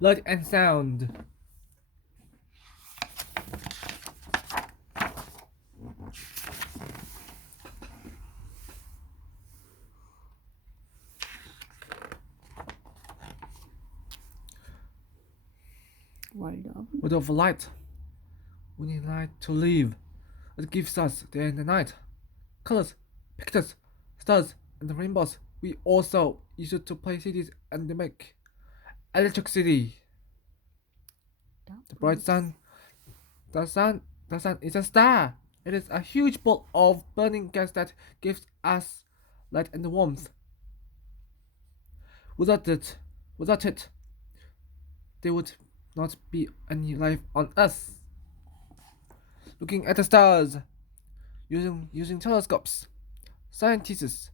Light and sound. World of light. We need light to live. It gives us day and night, colors, pictures, stars, and rainbows. We also use it to play cities and make electricity. The bright sun. The sun. The sun is a star. It is a huge ball of burning gas that gives us light and warmth. Without it, without it, there would not be any life on Earth. Looking at the stars, using telescopes, scientists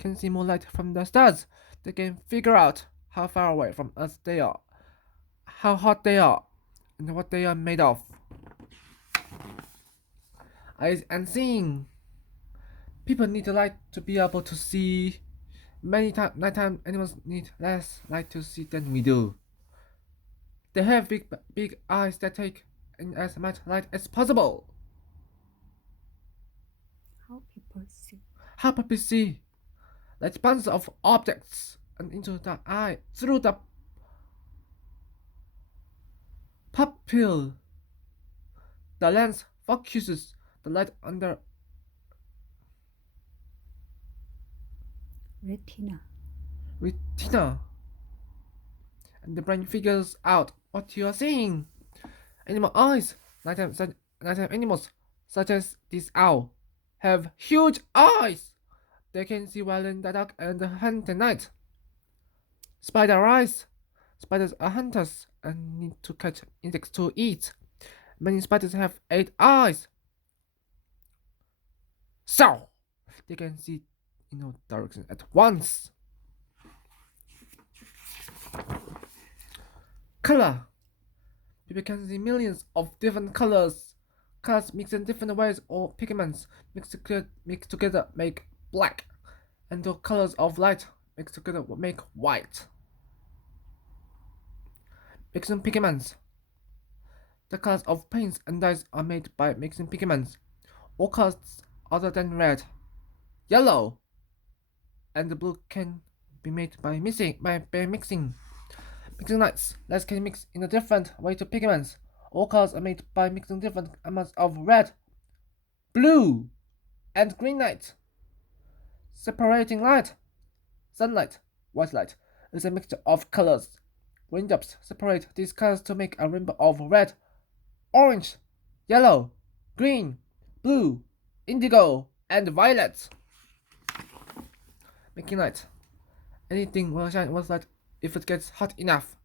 can see more light from the stars. They can figure out how far away from us they are, how hot they are, and what they are made of. Eyes and seeing. People need the light to be able to see. Nighttime animals need less light to see than we do. They have big eyes that take in as much light as possible. How people see. How people see light bounces of objects and into the eye through the pupil. The lens focuses the light on the retina, and the brain figures out what you are seeing. Animal eyes, nighttime animals, such as this owl, have huge eyes. They can see well in the dark and hunt at night. Spider eyes. Spiders are hunters and need to catch insects to eat. Many spiders have 8 eyes. So, they can see in all directions at once. Color. People can see millions of different colors. Colors mixed in different ways or pigments mixed together make black, and the colors of light mixed together make white. Mixing pigments. The colors of paints and dyes are made by mixing pigments. All colors other than red, yellow, and blue can be made by mixing. Mixing lights. Lights can mix in a different way to pigments. All colors are made by mixing different amounts of red, blue, and green light. Separating light. Sunlight, white light, is a mixture of colors. Raindrops separate these colors to make a rainbow of red, orange, yellow, green, blue, indigo, and violet. Making light. Anything will shine with light if it gets hot enough.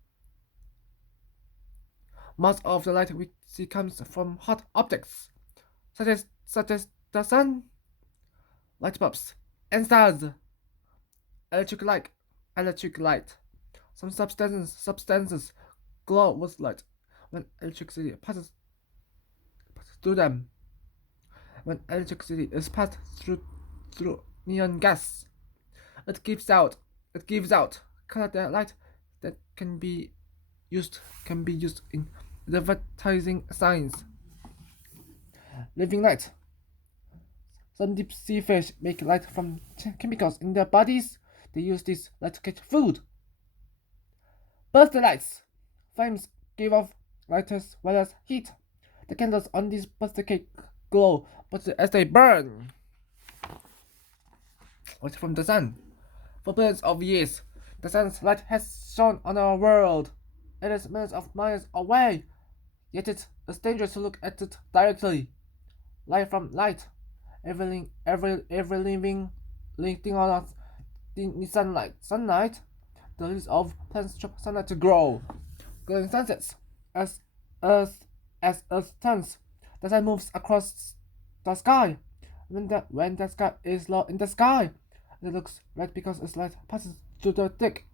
Most of the light we see comes from hot objects, such as the sun, light bulbs, and stars. Electric light. Some substances glow with light when electricity passes through them. When electricity is passed through neon gas, it gives out colored light that can be used in advertising signs. Living light. Some deep sea fish make light from chemicals in their bodies. They use this light to catch food. Birthday lights. Flames give off light as well as heat. The candles on this birthday cake glow, but as they burn. Light from the sun. For billions of years, the sun's light has shone on our world. It is millions of miles away, yet it is dangerous to look at it directly. Light from light. Every living thing on us needs sunlight. Sunlight. The leaves of plants trap sunlight to grow. Glowing sunsets. As Earth turns, the sun moves across the sky. When the sky is low in the sky, it looks red because its light passes through the thick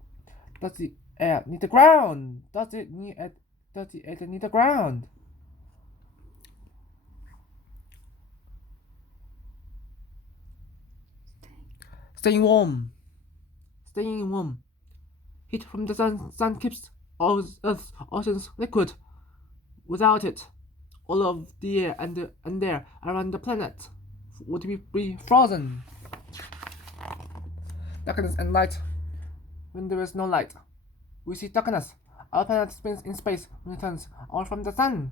dirty air near the ground. Dirty air near the ground. Staying warm. Heat from the sun keeps Earth's oceans liquid. Without it, all of the air and air around the planet would be frozen. Darkness and light. When there is no light, we see darkness. Our planet spins in space when it turns out from the sun.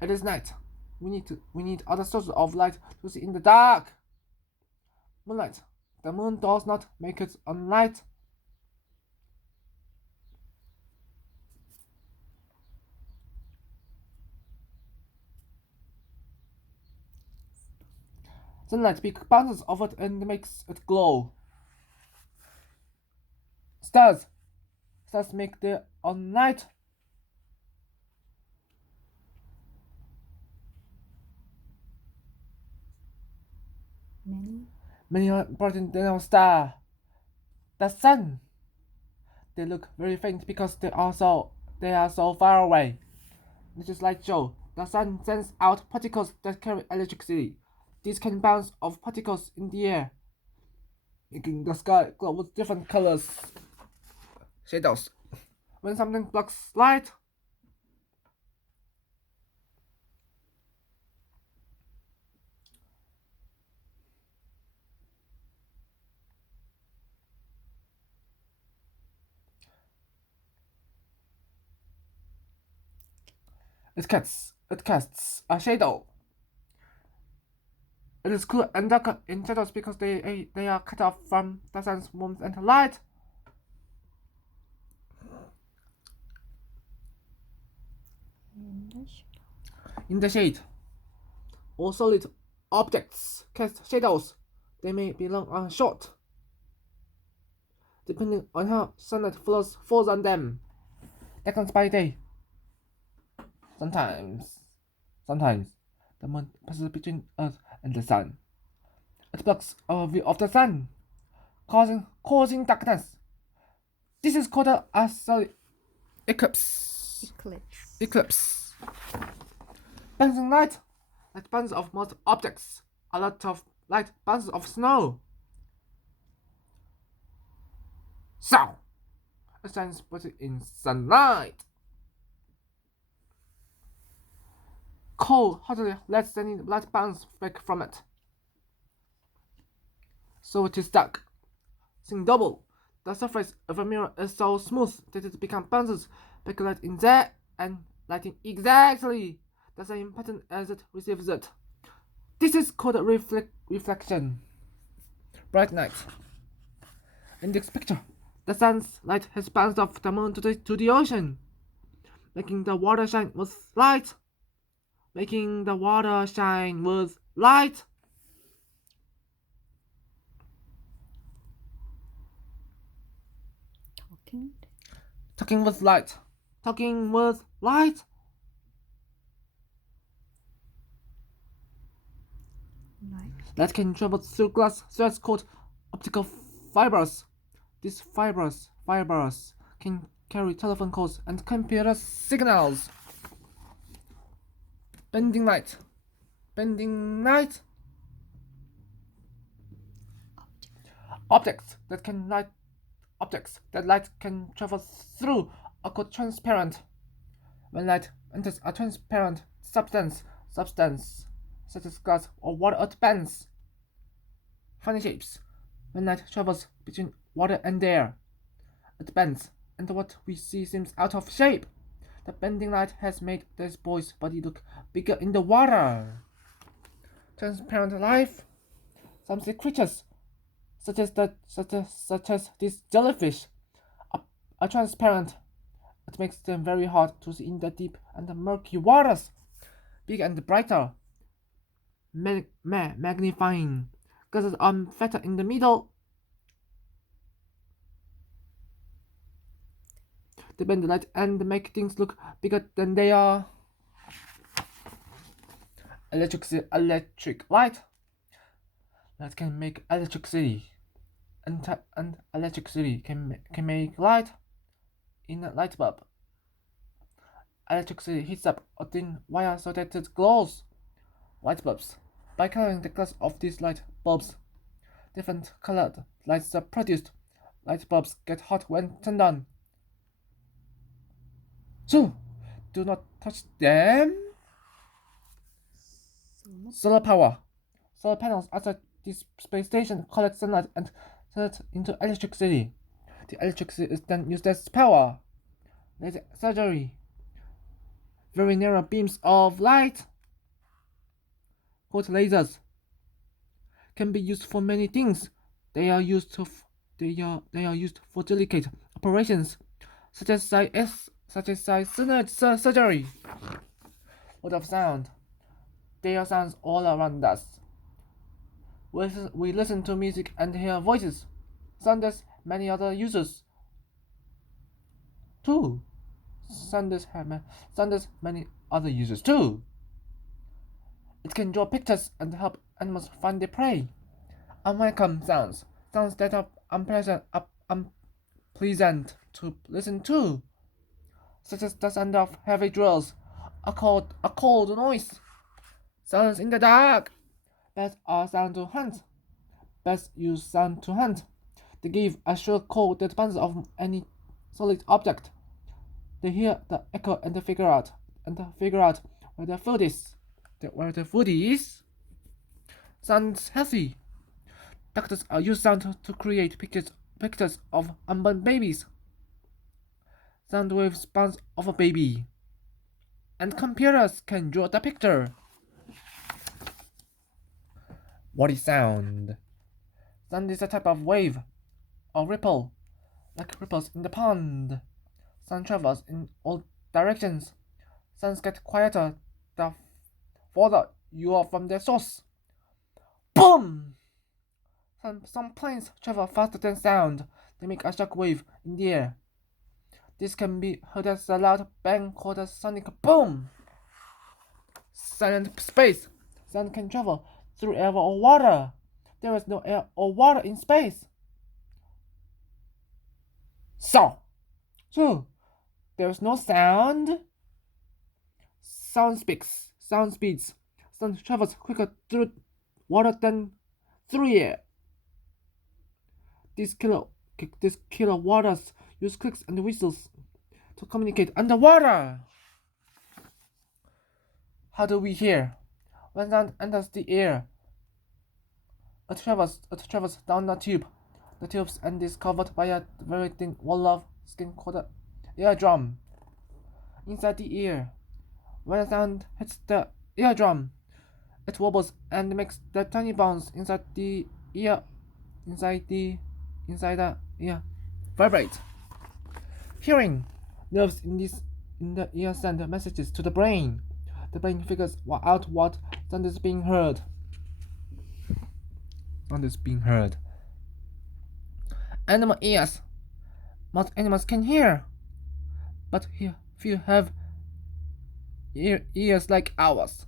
It is night. We need other sources of light to see in the dark. Moonlight. The moon does not make its own light. Sunlight bounces off it and makes it glow. Stars. Stars make their own light. Many are important than our star. The sun. They look very faint because they are so far away. This is light show. The sun sends out particles that carry electricity. These can bounce off particles in the air, making the sky glow with different colors. Shadows. When something blocks light, it casts a shadow. It is cool and darker in shadows because they are cut off from the sun's warmth and light. In the shade, all solid objects cast shadows. They may be long or short, depending on how sunlight falls on them. Seconds by day. Sometimes, the moon passes between Earth and the sun. It blocks our view of the sun, causing darkness. This is called a solar eclipse. Bouncing light bounces off most objects. A lot of light bounces off snow. So, it shines bright in sunlight. Coal hardly lets any light bounce back from it. So it is dark. Seeing double. The surface of a mirror is so smooth that it becomes bounces back light in there and lighting exactly the same pattern as it receives it. This is called reflection. Bright night. In this picture, the sun's light has bounced off the moon to the ocean, making the water shine with light. Talking with light. Light can travel through glass threads called optical fibers. These fibers can carry telephone calls and computer signals. Bending light. Objects that light can travel through are called transparent. When light enters a transparent substance such as glass or water, it bends. Funny shapes. When light travels between water and air, it bends, and what we see seems out of shape. The bending light has made this boy's body look bigger in the water. Transparent life. Some sea creatures, such as this jellyfish, are transparent. It makes them very hard to see in the deep and the murky waters. Big and brighter, magnifying. Gases are fatter in the middle. They bend the light and make things look bigger than they are. Electric light. That can make electricity, and electricity can make light in a light bulb. Electricity heats up a thin wire so that it glows. Light bulbs. By coloring the glass of these light bulbs, different colored lights are produced. Light bulbs get hot when turned on. 2. Do not touch them. Solar power. Solar panels outside this space station collect sunlight and turn it into electricity. The electricity is then used as power. Laser surgery. Very narrow beams of light, called lasers, can be used for many things. They are used for delicate operations, such as surgery. What of sound? There are sounds all around us. We listen to music and hear voices. Sound has many other uses too. Sound has many other uses too. It can draw pictures and help animals find their prey. Unwelcome sounds that are unpleasant to listen to, such as the sound of heavy drills, a cold noise. Sounds in the dark. Bats are sound to hunt. Bats use sound to hunt. They give a short call that bounces off any solid object. They hear the echo and figure out where the food is. Sounds healthy. Doctors use sound to create pictures of unborn babies. Sound waves bounce off a baby, and computers can draw the picture. What is sound? Sound is a type of wave or ripple, like ripples in the pond. Sound travels in all directions. Sounds get quieter the farther you are from their source. Boom! Some planes travel faster than sound. They make a shock wave in the air. This can be heard as a loud bang called a sonic boom. Silent space. Sound can travel through air or water. There is no air or water in space. So, there is no sound. Sound speeds. Sound travels quicker through water than through air. These killer waters use clicks and whistles to communicate underwater. How do we hear? When sound enters the air, it travels down a tube. The tube's end is covered by a very thin wall of skin called an eardrum. Inside the ear, when the sound hits the eardrum, it wobbles and makes the tiny bones inside the ear vibrate. Hearing. Nerves in the ear send messages to the brain. The brain figures out what sound is being heard. Animal ears. Most animals can hear, but few have ears like ours.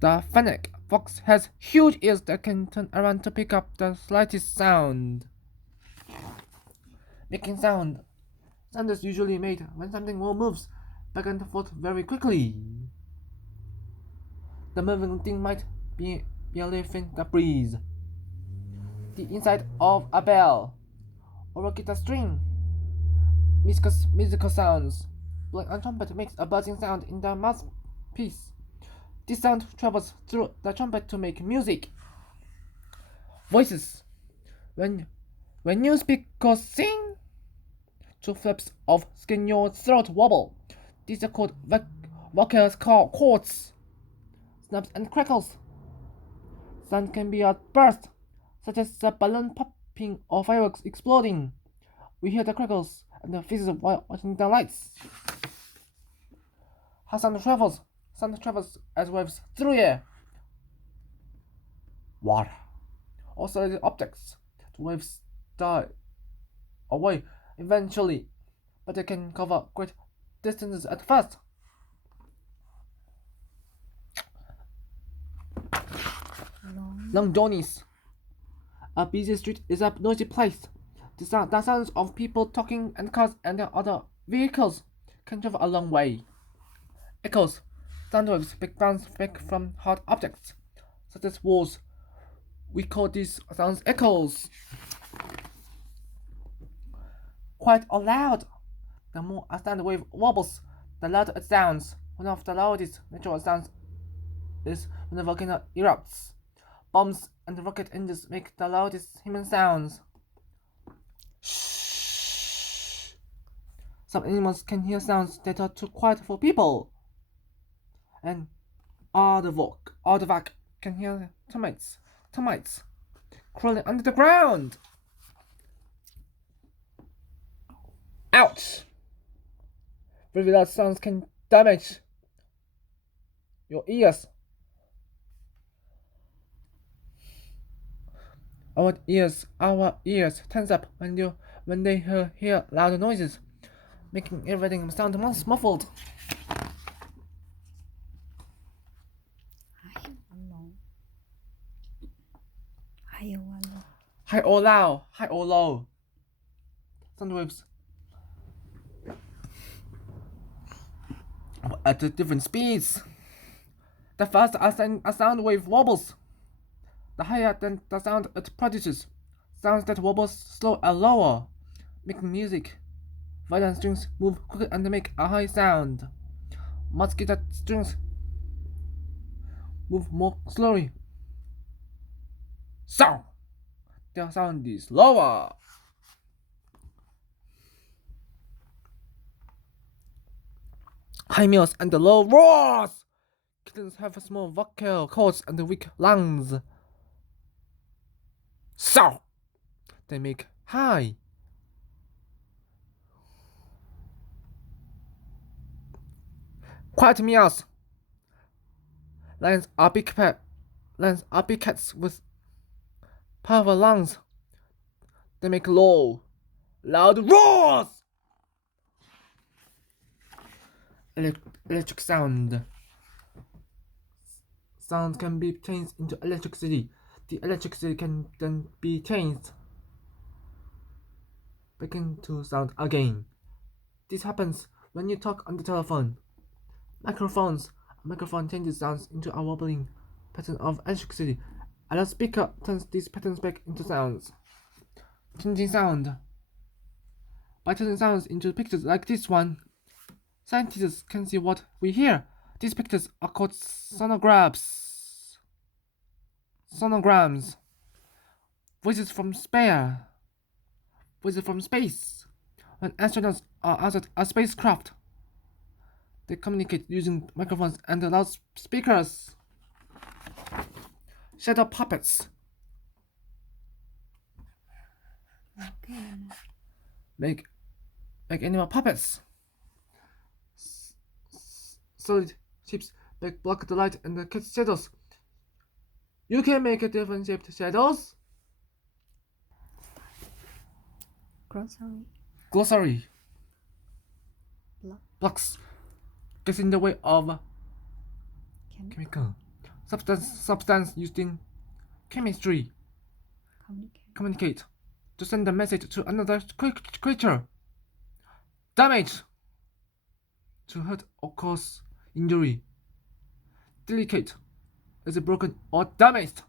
The fennec fox has huge ears that can turn around to pick up the slightest sound. Making sound. Sound is usually made when something moves back and forth very quickly. The moving thing might be a leaf in the breeze, the inside of a bell, or a guitar string. Musical sounds. Blowing a trumpet makes a buzzing sound in the mouthpiece. This sound travels through the trumpet to make music. Voices. When you speak or sing, two flaps of skin in your throat wobble. These are called vocal cords. Snaps and crackles. Sound can be a burst, such as a balloon popping or fireworks exploding. We hear the crackles and the fizzes while watching the lights. How sound travels? Sound travels as waves through air, water, or solid objects. The waves die away eventually, but they can cover great distances at first. Long journeys. A busy street is a noisy place. The sounds of people talking and cars and other vehicles can travel a long way. Echoes. Sound waves bounce back from hard objects, such as walls. We call these sounds echoes. quite loud. The more a sound wave wobbles, the louder it sounds. One of the loudest natural sounds is when a volcano erupts. Bombs and rocket engines make the loudest human sounds. Shh. Some animals can hear sounds that are too quiet for people. And Aardvark can hear termites crawling under the ground. Ouch! Very loud sounds can damage your ears. Our ears tense up when they hear loud noises, making everything sound muffled. High or low, high or low. Sound waves at different speeds. The faster a sound wave wobbles, the higher than the sound it produces. Sounds that wobble slow are lower, making music. Violin strings move quickly and make a high sound. Muscular strings move more slowly. So, their sound is lower. High meals and low roars. Kittens have small vocal cords and weak lungs. So, they make high. Quiet meows. Lions are big cats with powerful lungs. They make low, loud roars. Electric sound. Sound can be changed into electricity. The electricity can then be changed back into sound again. This happens when you talk on the telephone. A microphone changes sounds into a wobbling pattern of electricity. A loudspeaker turns these patterns back into sounds. Changing sound. By turning sounds into pictures like this one, scientists can see what we hear. These pictures are called sonograms. Voices from space. When astronauts are outside a spacecraft, they communicate using microphones and loudspeakers. Shadow puppets. Make animal puppets. Solid shapes block the light and catch shadows. You can make a different shaped shadows. Glossary. Blocks gets in the way of chemical substance used in chemistry. Communicate to send a message to another creature. Damage to hurt or cause injury. Delicate is broken or damaged.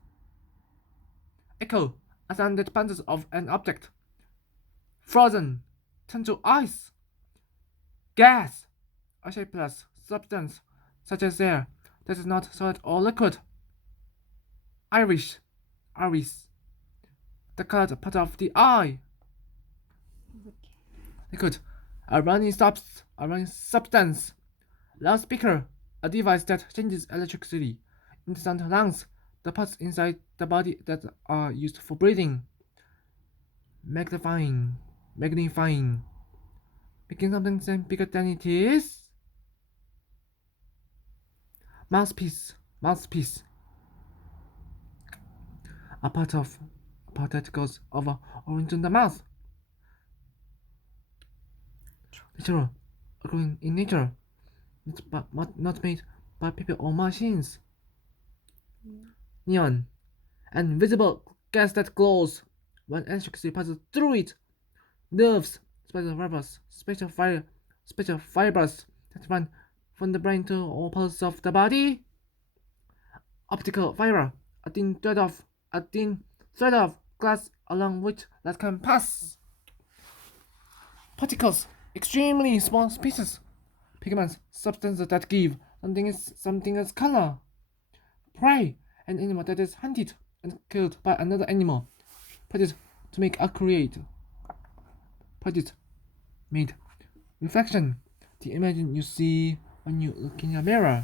Echo a sound that bounces off an object. Frozen turn to ice. Gas a shapeless substance such as air that is not solid or liquid. Iris the colored part of the eye. Liquid a running substance. Loudspeaker a device that changes electricity into sound. Lungs the parts inside the body that are used for breathing. Magnifying making something sound bigger than it is. Mouthpiece a part that goes over or into the mouth. Natural, occurring in nature, not made by people or machines. Neon, an invisible gas that glows when electricity passes through it. Nerves, special fibers that run from the brain to all parts of the body. Optical fiber, a thin thread of glass along which light can pass. Particles, extremely small species. Pigments, substances that give something else color. Prey, an animal that is hunted and killed by another animal. Predator, to make or create. Predator, made. Reflection, the image you see when you look in a mirror.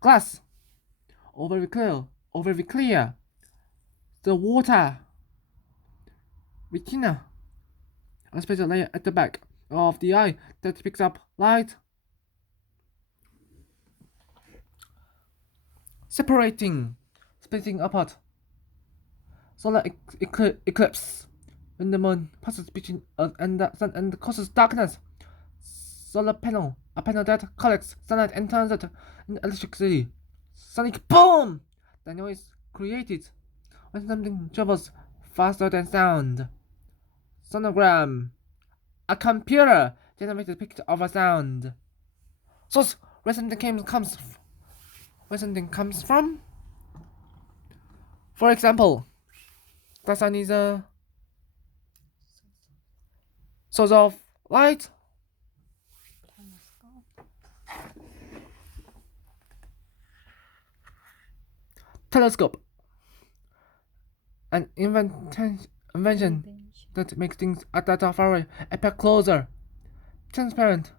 Glass, all very clear, all very clear. The water. Retina, a special layer at the back of the eye that picks up light. Separating, splitting apart. Solar eclipse, when the moon passes between Earth and the sun and causes darkness. Solar panel, a panel that collects sunlight and turns it into electricity. Sonic boom! The noise created when something travels faster than sound. Sonogram, a computer generated picture of a sound. Source, where something comes from. For example, the sun is a source of light. Telescope, an invention that makes things that are far away appear closer. Transparent,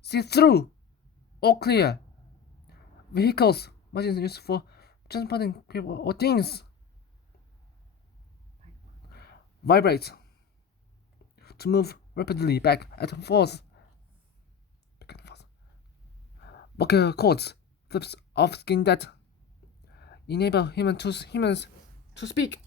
see-through, or clear. Vehicles, machines used for transporting people or things. Vibrate, to move rapidly back and forth. Vocal cords, flips of skin that enable humans to speak.